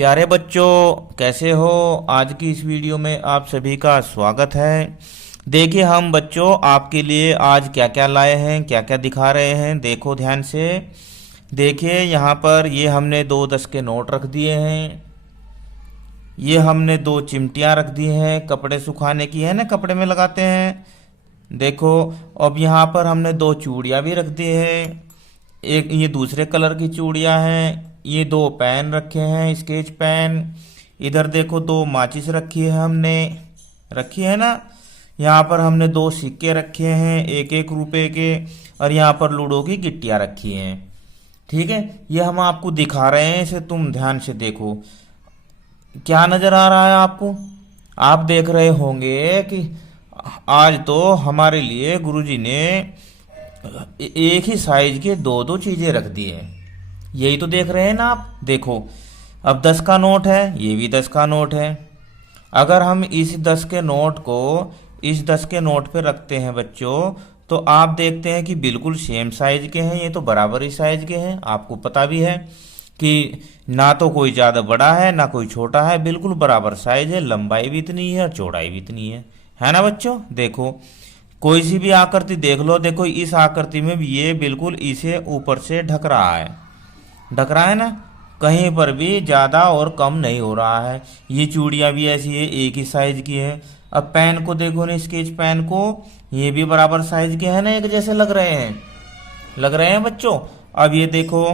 प्यारे बच्चों, कैसे हो। आज की इस वीडियो में आप सभी का स्वागत है। देखिए हम बच्चों आपके लिए आज क्या क्या लाए हैं, क्या क्या दिखा रहे हैं। देखो ध्यान से। देखिए यहाँ पर ये हमने 2 10 के नोट रख दिए हैं। ये हमने 2 चिमटियाँ रख दी हैं, कपड़े सुखाने की है ना, कपड़े में लगाते हैं। देखो अब यहाँ पर हमने 2 चूड़ियाँ भी रख दी हैं। एक ये दूसरे कलर की चूड़ियाँ हैं। ये 2 पेन रखे हैं, स्केच पेन। इधर देखो 2 माचिस रखी है हमने, रखी है ना। यहाँ पर हमने 2 सिक्के रखे हैं, 1 1 रुपए के। और यहाँ पर लूडो की गिट्टियाँ रखी हैं। ठीक है, ये हम आपको दिखा रहे हैं, इसे तुम ध्यान से देखो। क्या नजर आ रहा है आपको। आप देख रहे होंगे कि आज तो हमारे लिए गुरुजी ने एक ही साइज के 2 2 चीजें रख दी है। यही तो देख रहे हैं ना आप। देखो अब 10 का नोट है, ये भी 10 का नोट है। अगर हम इस 10 के नोट को इस 10 के नोट पे रखते हैं बच्चों, तो आप देखते हैं कि बिल्कुल सेम साइज के हैं। ये तो बराबर ही साइज के हैं। आपको पता भी है कि ना तो कोई ज़्यादा बड़ा है ना कोई छोटा है, बिल्कुल बराबर साइज है। लंबाई भी इतनी है और चौड़ाई भी इतनी है ना बच्चों। देखो कोई सी भी आकृति देख लो। देखो इस आकृति में भी ये बिल्कुल इसे ऊपर से ढक रहा है, ढक रहा है ना। कहीं पर भी ज़्यादा और कम नहीं हो रहा है। ये चूड़ियाँ भी ऐसी है, एक ही साइज की है। अब पेन को देखो ना, स्केच पेन को, ये भी बराबर साइज के हैं ना, एक जैसे लग रहे हैं, लग रहे हैं बच्चों। अब ये देखो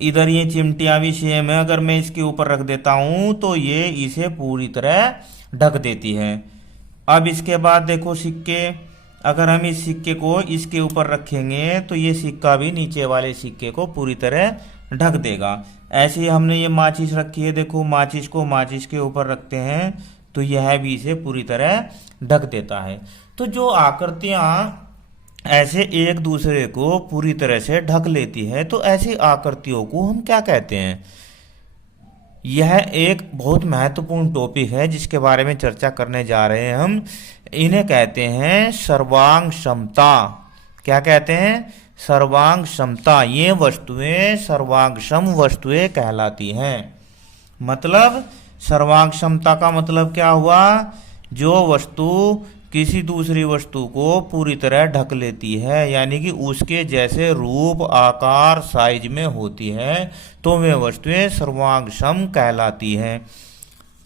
इधर ये चिमटियाँ भी सेम है। अगर मैं इसके ऊपर रख देता हूँ तो ये इसे पूरी तरह ढक देती है। अब इसके बाद देखो सिक्के। अगर हम इस सिक्के को इसके ऊपर रखेंगे तो ये सिक्का भी नीचे वाले सिक्के को पूरी तरह ढक देगा। ऐसे ही हमने ये माचिस रखी है। देखो माचिस को माचिस के ऊपर रखते हैं तो यह भी इसे पूरी तरह ढक देता है। तो जो आकृतियाँ ऐसे एक दूसरे को पूरी तरह से ढक लेती है, तो ऐसी आकृतियों को हम क्या कहते हैं। यह एक बहुत महत्वपूर्ण टॉपिक है जिसके बारे में चर्चा करने जा रहे हैं हम। इन्हें कहते हैं सर्वांग समता। क्या कहते हैं? सर्वांग समता। ये वस्तुएं सर्वांग सम वस्तुएं कहलाती हैं। मतलब सर्वांग समता का मतलब क्या हुआ? जो वस्तु किसी दूसरी वस्तु को पूरी तरह ढक लेती है, यानी कि उसके जैसे रूप आकार साइज में होती है, तो वे वस्तुएं सर्वांग सम कहलाती हैं।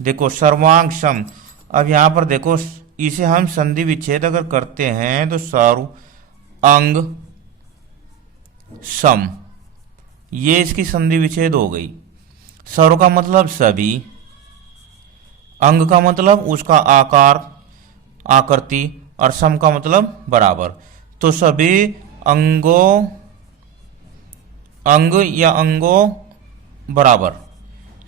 देखो सर्वांग सम। अब यहाँ पर देखो, इसे हम संधि विच्छेद अगर करते हैं तो सर्व अंग सम, ये इसकी संधि विच्छेद हो गई। सर्व का मतलब सभी, अंग का मतलब उसका आकार आकृति, और सम का मतलब बराबर। तो सभी अंगों, अंग या अंगों बराबर,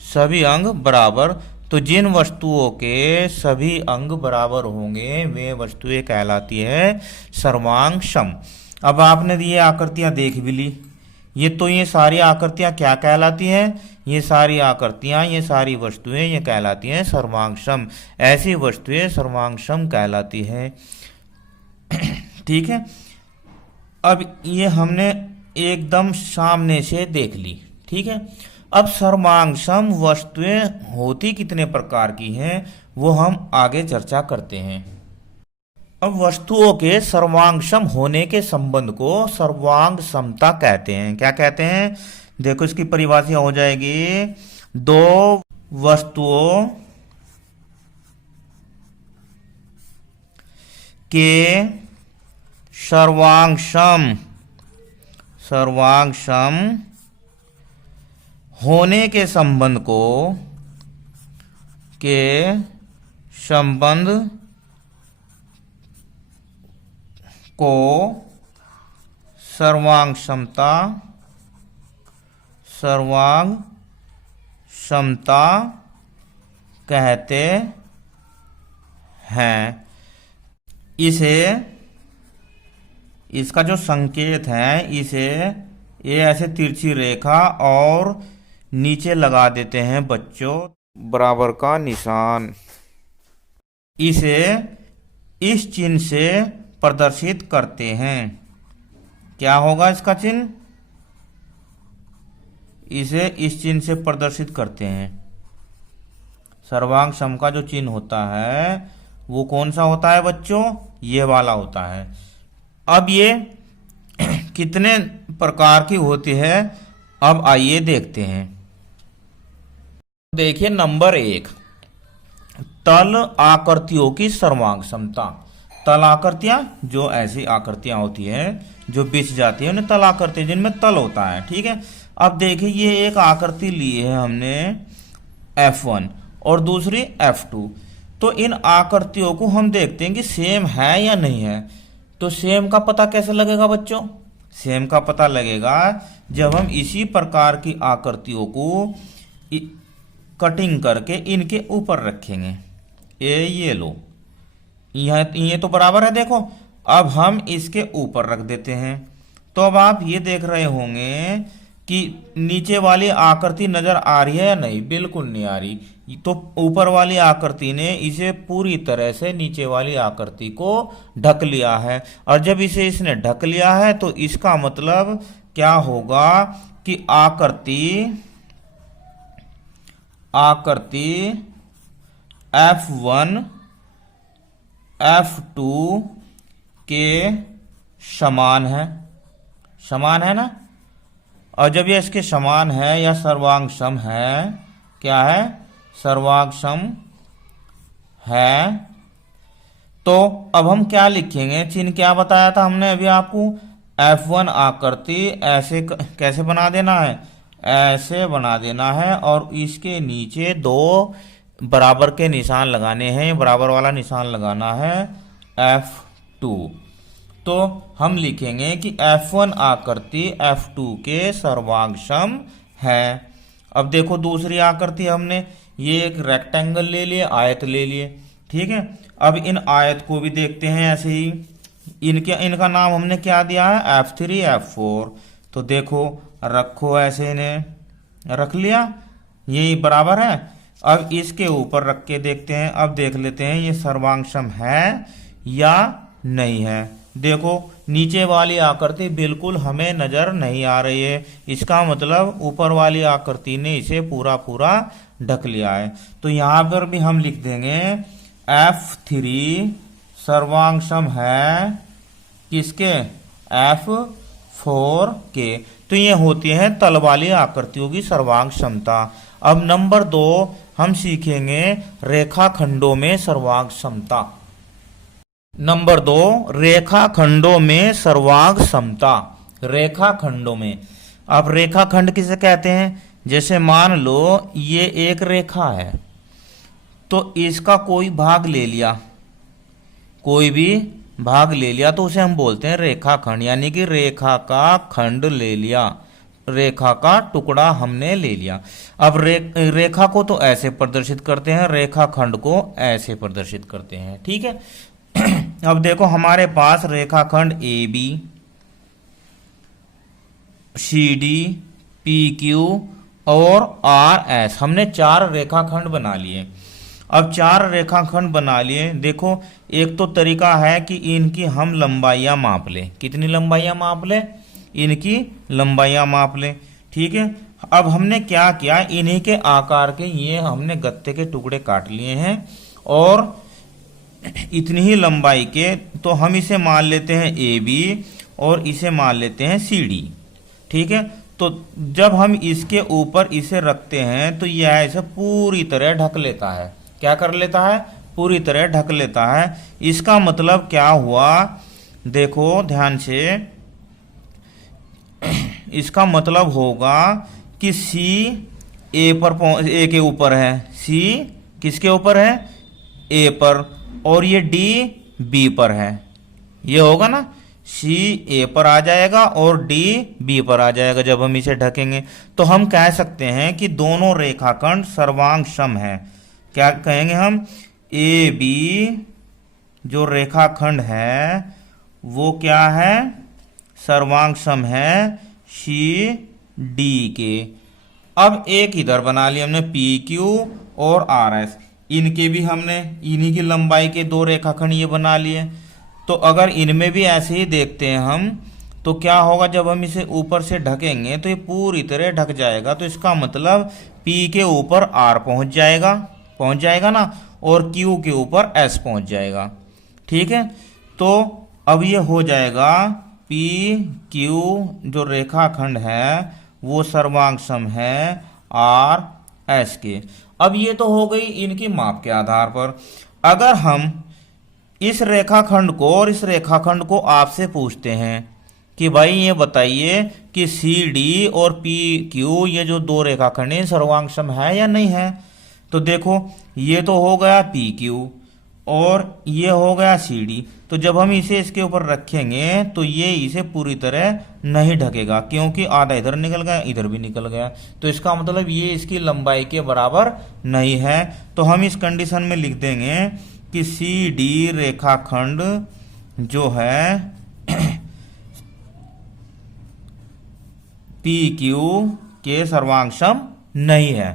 सभी अंग बराबर। तो जिन वस्तुओं के सभी अंग बराबर होंगे वे वस्तुएं कहलाती है सर्वांग सम। अब आपने ये आकृतियां देख भी ली। ये सारी आकृतियां क्या कहलाती हैं? ये सारी आकृतियां, ये सारी वस्तुएं ये कहलाती हैं सर्वांग सम। ऐसी वस्तुएं सर्वांग सम कहलाती हैं। ठीक है। अब ये हमने एकदम सामने से देख ली। ठीक है। अब सर्वांग सम वस्तुएं होती कितने प्रकार की हैं वो हम आगे चर्चा करते हैं। अब वस्तुओं के सर्वांग सम होने के संबंध को सर्वांग समता कहते हैं। क्या कहते हैं? देखो इसकी परिभाषा हो जाएगी, 2 वस्तुओं के सर्वांग सम होने के संबंध को सर्वांग समता कहते हैं। इसका जो संकेत है, इसे ये ऐसे तिरछी रेखा और नीचे लगा देते हैं बच्चों बराबर का निशान। इसे इस चिन्ह से प्रदर्शित करते हैं। क्या होगा इसका चिन्ह? इसे इस चिन्ह से प्रदर्शित करते हैं। सर्वांग सम का जो चिन्ह होता है वो कौन सा होता है बच्चों? ये वाला होता है। अब ये कितने प्रकार की होती है, अब आइए देखते हैं। देखिए नंबर 1, तल आकृतियों की सर्वांग समता। तल आकृतियां, जो ऐसी आकृतियां होती हैं जो बिछ जाती है उन्हें तल आकृति, जिनमें तल होता है। ठीक है, अब देखिए ये एक आकृति ली है हमने F1 और दूसरी F2। तो इन आकृतियों को हम देखते हैं कि सेम है या नहीं है। तो सेम का पता कैसे लगेगा बच्चों? सेम का पता लगेगा जब हम इसी प्रकार की आकृतियों को कटिंग करके इनके ऊपर रखेंगे। ये लो, ये तो बराबर है। देखो अब हम इसके ऊपर रख देते हैं। तो अब आप ये देख रहे होंगे कि नीचे वाली आकृति नजर आ रही है या नहीं? बिल्कुल नहीं आ रही। तो ऊपर वाली आकृति ने इसे पूरी तरह से नीचे वाली आकृति को ढक लिया है, और जब इसे इसने ढक लिया है तो इसका मतलब क्या होगा कि आकृति F1 F2 के समान है। समान है ना? और जब ये इसके समान है या सर्वांग सम है, क्या है? सर्वांग सम है। तो अब हम क्या लिखेंगे? चिन्ह क्या बताया था हमने अभी आपको? F1 आकृति ऐसे कैसे बना देना है? ऐसे बना देना है, और इसके नीचे 2 बराबर के निशान लगाने हैं। बराबर वाला निशान लगाना है F2। तो हम लिखेंगे कि F1 आकृति F2 के सर्वांग सम है। अब देखो दूसरी आकृति हमने ये एक रेक्टेंगल ले लिए, आयत ले लिए। ठीक है, अब इन आयत को भी देखते हैं ऐसे ही। इनका नाम हमने क्या दिया है? F3 F4। तो देखो रखो, ऐसे इन्हें रख लिया, यही बराबर है। अब इसके ऊपर रख के देखते हैं। अब देख लेते हैं ये सर्वांग सम है या नहीं है। देखो नीचे वाली आकृति बिल्कुल हमें नजर नहीं आ रही है, इसका मतलब ऊपर वाली आकृति ने इसे पूरा पूरा ढक लिया है। तो यहां पर भी हम लिख देंगे F3 सर्वांग सम है किसके? F4 के। तो ये होती है तल वाली आकृतियों की सर्वांग समता। अब नंबर 2 हम सीखेंगे रेखाखंडों में सर्वांग समता। नंबर 2, रेखाखंडों में सर्वांग समता। रेखाखंडों में, अब रेखाखंड किसे कहते हैं? जैसे मान लो ये एक रेखा है, तो इसका कोई भाग ले लिया, कोई भी भाग ले लिया, तो उसे हम बोलते हैं रेखाखंड। यानी कि रेखा का खंड ले लिया, रेखा का टुकड़ा हमने ले लिया। अब रेखा को तो ऐसे प्रदर्शित करते हैं, रेखाखंड को ऐसे प्रदर्शित करते हैं। ठीक है, अब देखो हमारे पास रेखाखंड AB, CD, PQ और RS, हमने 4 रेखाखंड बना लिए। अब 4 रेखाखंड बना लिए। देखो एक तो तरीका है कि इनकी हम लंबाइयां माप लें। कितनी लंबाइयां माप लें? इनकी लंबाइयां माप लें। ठीक है, अब हमने क्या किया, इन्हीं के आकार के ये हमने गत्ते के टुकड़े काट लिए हैं, और इतनी ही लंबाई के, तो हम इसे मान लेते हैं AB और इसे मान लेते हैं CD। ठीक है, तो जब हम इसके ऊपर इसे रखते हैं तो यह इसे पूरी तरह ढक लेता है। क्या कर लेता है? पूरी तरह ढक लेता है। इसका मतलब क्या हुआ? देखो ध्यान से, इसका मतलब होगा कि C A के ऊपर है, C किसके ऊपर है? A पर, और ये D B पर है। ये होगा ना, C A पर आ जाएगा और D B पर आ जाएगा जब हम इसे ढकेंगे। तो हम कह सकते हैं कि दोनों रेखाखंड सर्वांग सम है। क्या कहेंगे हम? AB जो रेखाखंड है वो क्या है? सर्वांग सम है CD के। अब एक इधर बना लिया हमने PQ और RS, इनके भी हमने इन्हीं की लंबाई के 2 रेखाखंड ये बना लिए। तो अगर इनमें भी ऐसे ही देखते हैं हम, तो क्या होगा, जब हम इसे ऊपर से ढकेंगे तो ये पूरी तरह ढक जाएगा। तो इसका मतलब P के ऊपर R पहुंच जाएगा। पहुंच जाएगा ना, और Q के ऊपर S पहुंच जाएगा। ठीक है, तो अब ये हो जाएगा पी क्यू जो रेखाखंड है वो सर्वांग सम है आर एस के। अब ये तो हो गई इनकी माप के आधार पर। अगर हम इस रेखाखंड को और इस रेखाखंड को आपसे पूछते हैं कि भाई ये बताइए कि सी डी और पी क्यू ये जो दो रेखाखंड हैं सर्वांग सम है या नहीं है, तो देखो ये तो हो गया पी क्यू और ये हो गया सी डी। तो जब हम इसे इसके ऊपर रखेंगे तो ये इसे पूरी तरह नहीं ढकेगा, क्योंकि आधा इधर निकल गया इधर भी निकल गया, तो इसका मतलब ये इसकी लंबाई के बराबर नहीं है। तो हम इस कंडीशन में लिख देंगे कि सी डी रेखाखंड जो है पी क्यू के सर्वांग सम नहीं है।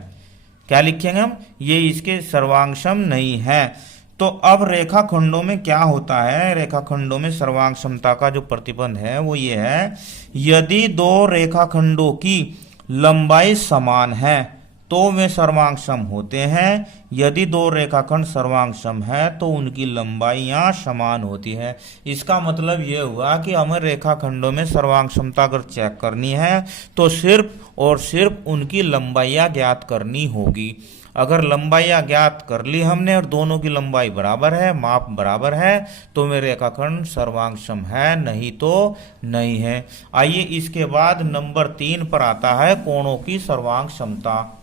क्या लिखेंगे हम, ये इसके सर्वांग सम नहीं है। तो अब रेखाखंडों में क्या होता है, रेखाखंडों में सर्वांग समता का जो प्रतिबंध है वो ये है, यदि दो रेखाखंडों की लंबाई समान है तो वे सर्वांग सम होते हैं। यदि दो रेखाखंड सर्वांग सम है तो उनकी लंबाइयां समान होती है। इसका मतलब ये हुआ कि हमें रेखाखंडों में सर्वांग समता अगर चेक करनी है तो सिर्फ और सिर्फ उनकी लंबाइयां ज्ञात करनी होगी। अगर लंबाइयां ज्ञात कर ली हमने और दोनों की लंबाई बराबर है, माप बराबर है, तो वे रेखाखंड सर्वांग सम है, नहीं तो नहीं है। आइए इसके बाद नंबर 3 पर आता है कोणों की सर्वांग समता।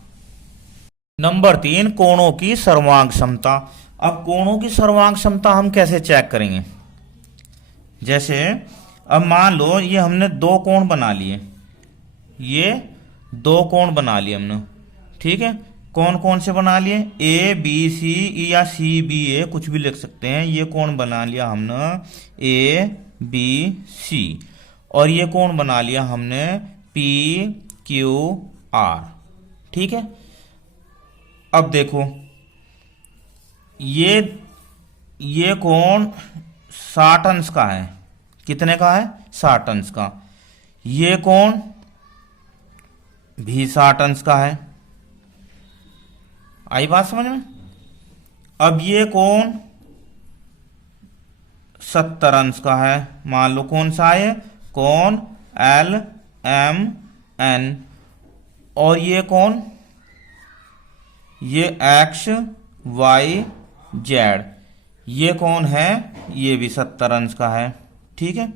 नंबर 3 कोणों की सर्वांग समता। अब कोणों की सर्वांग समता हम कैसे चेक करेंगे, जैसे अब मान लो ये हमने दो कोण बना लिए, ये दो कोण बना लिए हमने, ठीक है। कौन कौन से बना लिए, ए बी सी या सी बी ए कुछ भी लिख सकते हैं। ये कोण बना लिया हमने ए बी सी, और ये कोण बना लिया हमने पी क्यू आर, ठीक है। अब देखो ये कोण 60 अंश का है। कितने का है, 60 अंश का। ये कोण भी 60 अंश का है। आई बात समझ में। अब ये कोण 70 अंश का है। मान लो कौन सा है, कोण एल एम एन। और ये कोण, ये एक्स वाई जेड, ये कोण है, ये भी 70 अंश का है, ठीक है।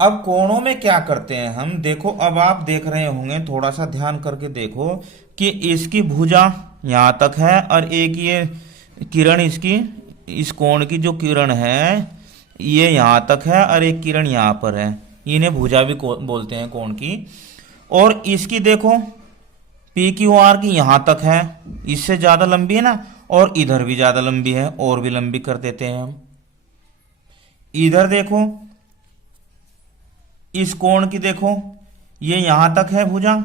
अब कोणों में क्या करते हैं हम, देखो अब आप देख रहे होंगे, थोड़ा सा ध्यान करके देखो कि इसकी भुजा यहां तक है और एक ये किरण इसकी, इस कोण की जो किरण है ये यहां तक है और एक किरण यहां पर है। इन्हें भुजा भी बोलते हैं कोण की। और इसकी देखो पी क्यू आर की यहां तक है, इससे ज्यादा लंबी है ना, और इधर भी ज्यादा लंबी है, और भी लंबी कर देते हैं हम। इधर देखो इस कोण की देखो, ये यहां तक है भुजा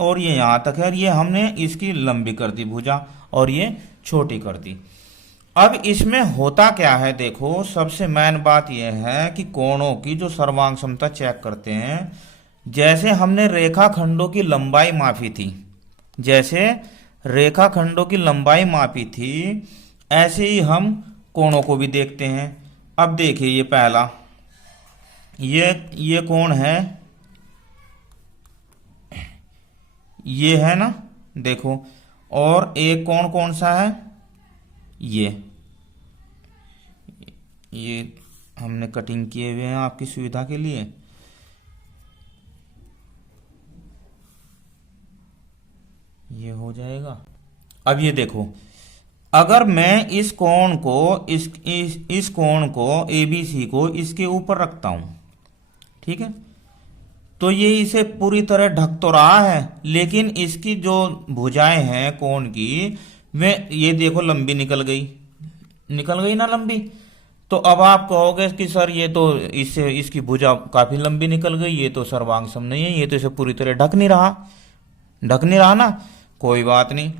और ये यहां तक है, और ये हमने इसकी लंबी कर दी भुजा और ये छोटी कर दी। अब इसमें होता क्या है, देखो सबसे मेन बात यह है कि कोणों की जो सर्वांग समता चेक करते हैं, जैसे हमने रेखाखंडों की लंबाई मापी थी, जैसे रेखाखंडों की लंबाई मापी थी, ऐसे ही हम कोणों को भी देखते हैं। अब देखिए ये पहला, ये कोण है, ये है ना, देखो। और एक कोण कौन सा है, ये हमने कटिंग किए हुए हैं आपकी सुविधा के लिए। ये हो जाएगा। अब ये देखो, अगर मैं इस कोण को इस कोण को ABC को इसके ऊपर रखता हूं, ठीक है, तो ये इसे पूरी तरह ढक तो रहा है, लेकिन इसकी जो भुजाएं हैं कोण की, वे ये देखो लंबी निकल गई ना लंबी। तो अब आप कहोगे कि सर ये तो इससे इसकी भुजा काफी लंबी निकल गई, ये तो सर्वांग सम नहीं है, ये तो इसे पूरी तरह ढक नहीं रहा ना। कोई बात नहीं,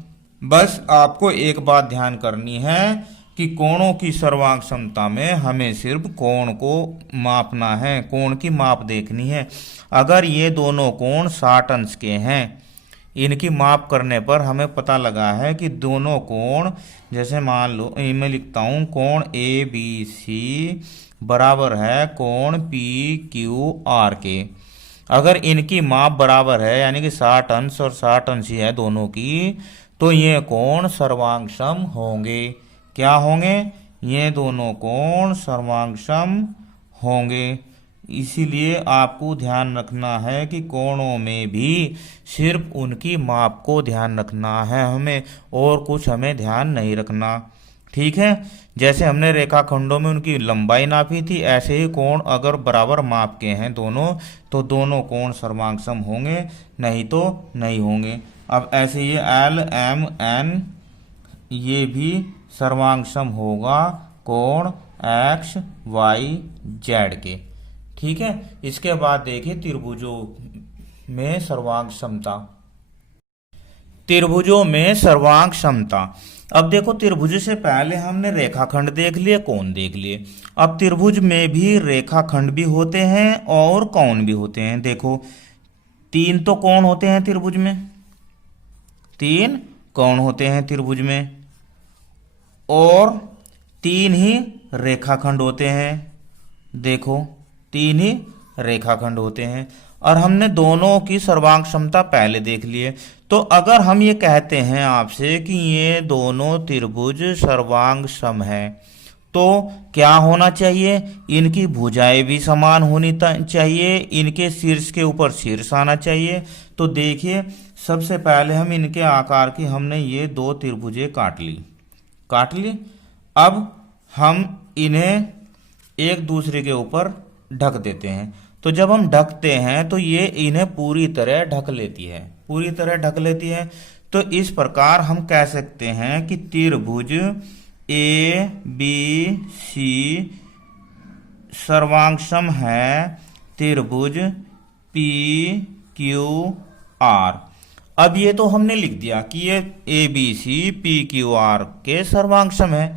बस आपको एक बात ध्यान करनी है कि कोणों की सर्वांग समता में हमें सिर्फ कोण को मापना है, कोण की माप देखनी है। अगर ये दोनों कोण 60 अंश के हैं, इनकी माप करने पर हमें पता लगा है कि दोनों कोण, जैसे मान लो मैं लिखता हूँ कोण ए बी सी बराबर है कोण पी क्यू आर के। अगर इनकी माप बराबर है यानी कि 60 अंश और 60 अंश ही है दोनों की, तो ये कोण सर्वांगसम होंगे। क्या होंगे? ये दोनों कोण सर्वांगसम होंगे। इसीलिए आपको ध्यान रखना है कि कोणों में भी सिर्फ उनकी माप को ध्यान रखना है हमें, और कुछ हमें ध्यान नहीं रखना। ठीक है, जैसे हमने रेखाखंडों में उनकी लंबाई नापी थी, ऐसे ही कोण अगर बराबर माप के हैं दोनों, तो दोनों कोण सर्वांगसम होंगे, नहीं तो नहीं होंगे। अब ऐसे ये एल एम एन ये भी सर्वांगसम होगा कोण एक्स वाई जेड के। ठीक है, इसके बाद देखिए त्रिभुजों में सर्वांग समता। त्रिभुजों में सर्वांग समता। अब देखो, त्रिभुज से पहले हमने रेखाखंड देख लिए, कोण देख लिए। अब त्रिभुज में भी रेखाखंड भी होते हैं और कोण भी होते हैं। देखो, 3 तो कोण होते हैं त्रिभुज में, 3 कोण होते हैं त्रिभुज में, और 3 ही रेखाखंड होते हैं। देखो, 3 ही रेखाखंड होते हैं, और हमने दोनों की सर्वांग क्षमता पहले देख लिए। तो अगर हम ये कहते हैं आपसे कि ये दोनों त्रिभुज सर्वांग सम है, तो क्या होना चाहिए? इनकी भुजाएं भी समान होनी चाहिए, इनके शीर्ष के ऊपर शीर्ष आना चाहिए। तो देखिए, सबसे पहले हम इनके आकार की हमने ये 2 त्रिभुजें काट ली। अब हम इन्हें एक दूसरे के ऊपर ढक देते हैं। तो जब हम ढकते हैं तो ये इन्हें पूरी तरह ढक लेती है। तो इस प्रकार हम कह सकते हैं कि त्रिभुज ए बी सी सर्वांगसम है त्रिभुज पी क्यू आर। अब ये तो हमने लिख दिया कि ये A B C P Q R के सर्वांगसम है,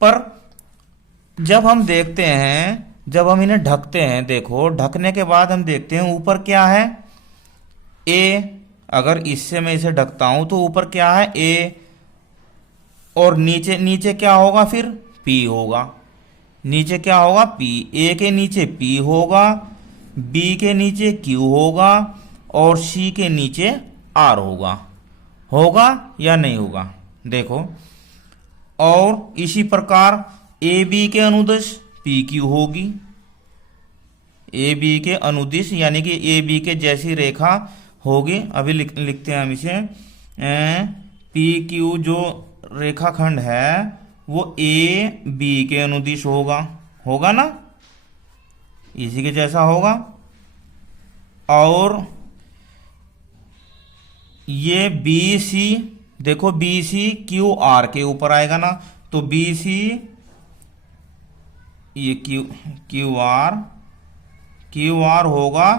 पर जब हम देखते हैं, जब हम इन्हें ढकते हैं, देखो ढकने के बाद हम देखते हैं ऊपर क्या है, ए। अगर इससे मैं इसे ढकता हूं तो ऊपर क्या है, ए, और नीचे क्या होगा, फिर पी होगा। नीचे क्या होगा, पी। ए के नीचे पी होगा, बी के नीचे क्यू होगा, और सी के नीचे आर होगा या नहीं होगा? देखो, और इसी प्रकार ए बी के अनुदिश पी क्यू होगी। ए बी के अनुदिश यानी कि ए बी के जैसी रेखा होगी। अभी लिखते हैं हम इसे, पी क्यू जो रेखाखंड है वो ए बी के अनुदिश होगा ना, इसी के जैसा होगा। और ये बी सी, देखो बी सी क्यू आर के ऊपर आएगा ना, तो बी सी ये क्यू आर होगा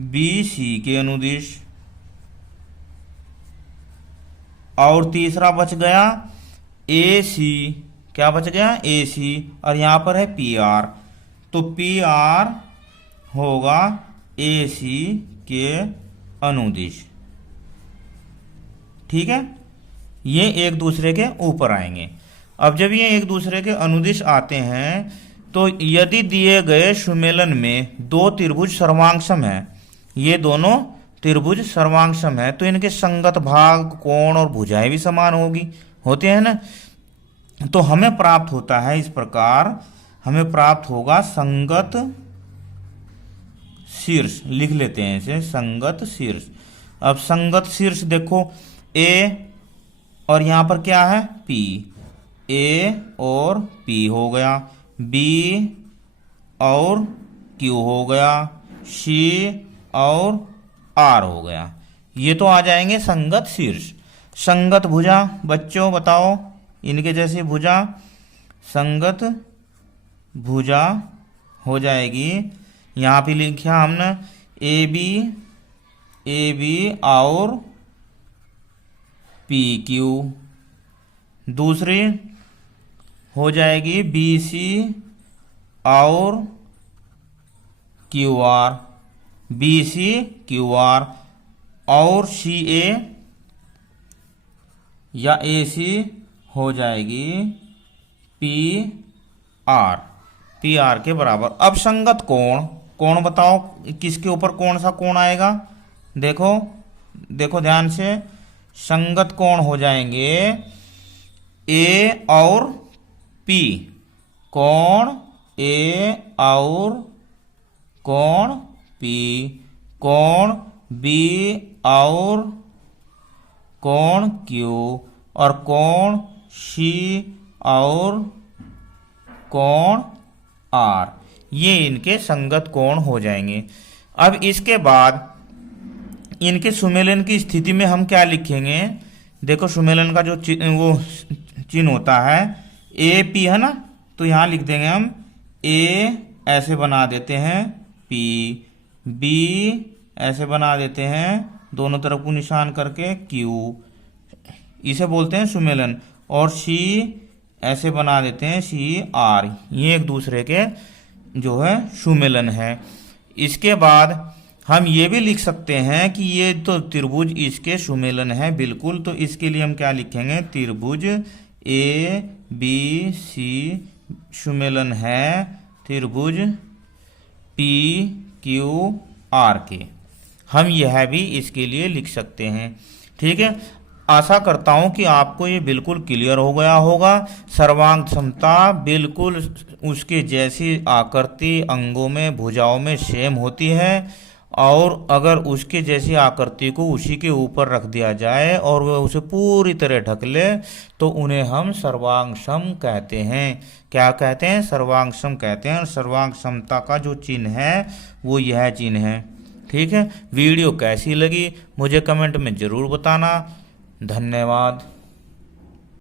बी सी के अनुदिश। और तीसरा बच गया ए सी, क्या बच गया, ए सी, और यहां पर है पी आर, तो पी आर होगा ए सी के अनुदिश। ठीक है, ये एक दूसरे के ऊपर आएंगे। अब जब ये एक दूसरे के अनुदिश आते हैं, तो यदि दिए गए सुमेलन में 2 त्रिभुज सर्वांगसम है, ये दोनों त्रिभुज सर्वांगसम है, तो इनके संगत भाग, कोण और भुजाएं भी समान होते हैं ना। तो हमें प्राप्त होता है इस प्रकार, हमें प्राप्त होगा संगत शीर्ष। लिख लेते हैं इसे, संगत शीर्ष। अब संगत शीर्ष देखो, ए और यहां पर क्या है, पी। ए और पी हो गया, बी और क्यू हो गया, सी और आर हो गया। ये तो आ जाएंगे संगत शीर्ष। संगत भुजा, बच्चों बताओ, इनके जैसी भुजा, संगत भुजा हो जाएगी। यहां पे लिखा हमने ए बी और पी क्यू। दूसरी हो जाएगी बी सी और Q R, B C Q R, और सी ए या ऐसी हो जाएगी पी आर, पी आर के बराबर। अब संगत कोण, कोण बताओ किसके ऊपर कौन सा कोण आएगा। देखो देखो ध्यान से, संगत कोण हो जाएंगे ए और पी, कोण ए और कोण पी, कोण बी और कोण क्यू, और कोण सी और कोण आर, ये इनके संगत कोण हो जाएंगे। अब इसके बाद इनके सुमेलन की स्थिति में हम क्या लिखेंगे। देखो सुमेलन का जो वो चिन्ह होता है ए पी है ना, तो यहाँ लिख देंगे हम ए ऐसे बना देते हैं, पी बी ऐसे बना देते हैं दोनों तरफ को निशान करके, क्यू इसे बोलते हैं सुमेलन, और सी ऐसे बना देते हैं, सी आर, ये एक दूसरे के जो है सुमेलन है। इसके बाद हम ये भी लिख सकते हैं कि ये तो त्रिभुज इसके सुमेलन है बिल्कुल, तो इसके लिए हम क्या लिखेंगे, त्रिभुज ए बी सी सुमेलन है त्रिभुज पी क्यू आर के, हम यह भी इसके लिए लिख सकते हैं। ठीक है, आशा करता हूं कि आपको ये बिल्कुल क्लियर हो गया होगा। सर्वांग क्षमता बिल्कुल उसके जैसी आकृति अंगों में भुजाओं में सेम होती है, और अगर उसके जैसी आकृति को उसी के ऊपर रख दिया जाए और वह उसे पूरी तरह ढक ले तो उन्हें हम सर्वांग सम कहते हैं। क्या कहते हैं, सर्वांग सम कहते हैं। सर्वांग समता का जो चिन्ह है वो यह चिन्ह है। ठीक है, वीडियो कैसी लगी मुझे कमेंट में ज़रूर बताना। धन्यवाद।